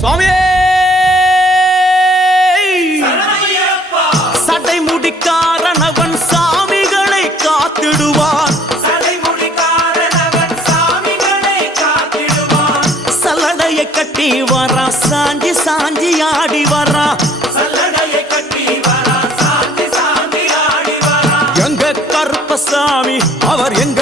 சுவாமியே சடை முடிக்காரனவன் சாமிகளை காத்திடுவான். சல்லடையை கட்டி வரா சாஞ்சி சாஞ்சி ஆடி வரா. எங்க கருப்பசாமி அவர் எங்க